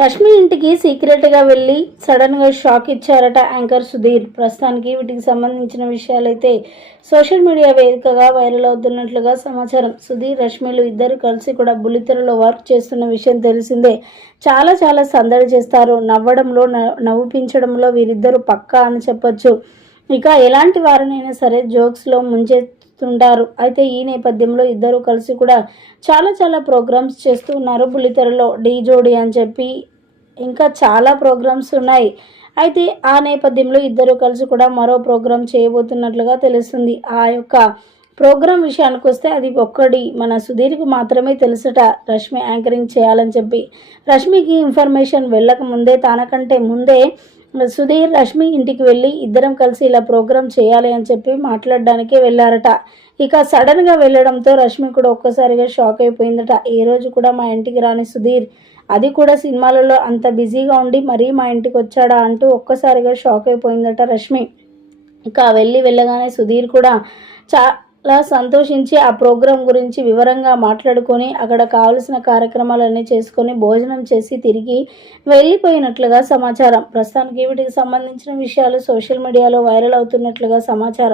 రష్మి ఇంటికి సీక్రెట్గా వెళ్ళి సడన్గా షాక్ ఇచ్చారట యాంకర్ సుధీర్. ప్రస్తుతానికి వీటికి సంబంధించిన విషయాలైతే సోషల్ మీడియా వేదికగా వైరల్ అవుతున్నట్లుగా సమాచారం. సుధీర్ రష్మిలు ఇద్దరు కలిసి కూడా బుల్లితెరలో వర్క్ చేస్తున్న విషయం తెలిసిందే. చాలా చాలా సందడి చేస్తారు. నవ్వడంలో నవ్వుపించడంలో వీరిద్దరూ పక్కా అని చెప్పొచ్చు. ఇక ఎలాంటి వారినైనా సరే జోక్స్లో ముంచెత్తుంటారు అయితే ఈ నేపథ్యంలో ఇద్దరు కలిసి కూడా చాలా చాలా ప్రోగ్రామ్స్ చేస్తూ ఉన్నారు బుల్లితెరలో. డీ జోడి అని చెప్పి ఇంకా చాలా ప్రోగ్రామ్స్ ఉన్నాయి. అయితే ఆ నేపథ్యంలో ఇద్దరు కలిసి కూడా మరో ప్రోగ్రామ్ చేయబోతున్నట్లుగా తెలుస్తుంది. ఆ యొక్క ప్రోగ్రామ్ విషయానికి వస్తే అది ఒక్కడి మన సుధీర్కి మాత్రమే తెలుసట రష్మి యాంకరింగ్ చేయాలని చెప్పి. రష్మికి ఇన్ఫర్మేషన్ వెళ్ళక ముందే తనకంటే ముందే సుధీర్ రష్మి ఇంటికి వెళ్ళి ఇద్దరం కలిసి ఇలా ప్రోగ్రామ్ చేయాలి అని చెప్పి మాట్లాడడానికే వెళ్ళారట. ఇక సడన్గా వెళ్ళడంతో రష్మి కూడా ఒక్కసారిగా షాక్ అయిపోయిందట. ఏ రోజు కూడా మా ఇంటికి రాని సుధీర్ అది కూడా సినిమాలలో అంత బిజీగా ఉండి మరీ మా ఇంటికి వచ్చాడా అంటూ ఒక్కసారిగా షాక్ అయిపోయిందట రష్మి. ఇక వెళ్ళి వెళ్ళగానే సుధీర్ కూడా చా అలా సంతోషించి ఆ ప్రోగ్రాం గురించి వివరంగా మాట్లాడుకొని అక్కడ కావలసిన కార్యక్రమాలన్నీ చేసుకొని భోజనం చేసి తిరిగి వెళ్ళిపోయినట్లుగా సమాచారం. ప్రస్తుతానికి వీటికి సంబంధించిన విషయాలు సోషల్ మీడియాలో వైరల్ అవుతున్నట్లుగా సమాచారం.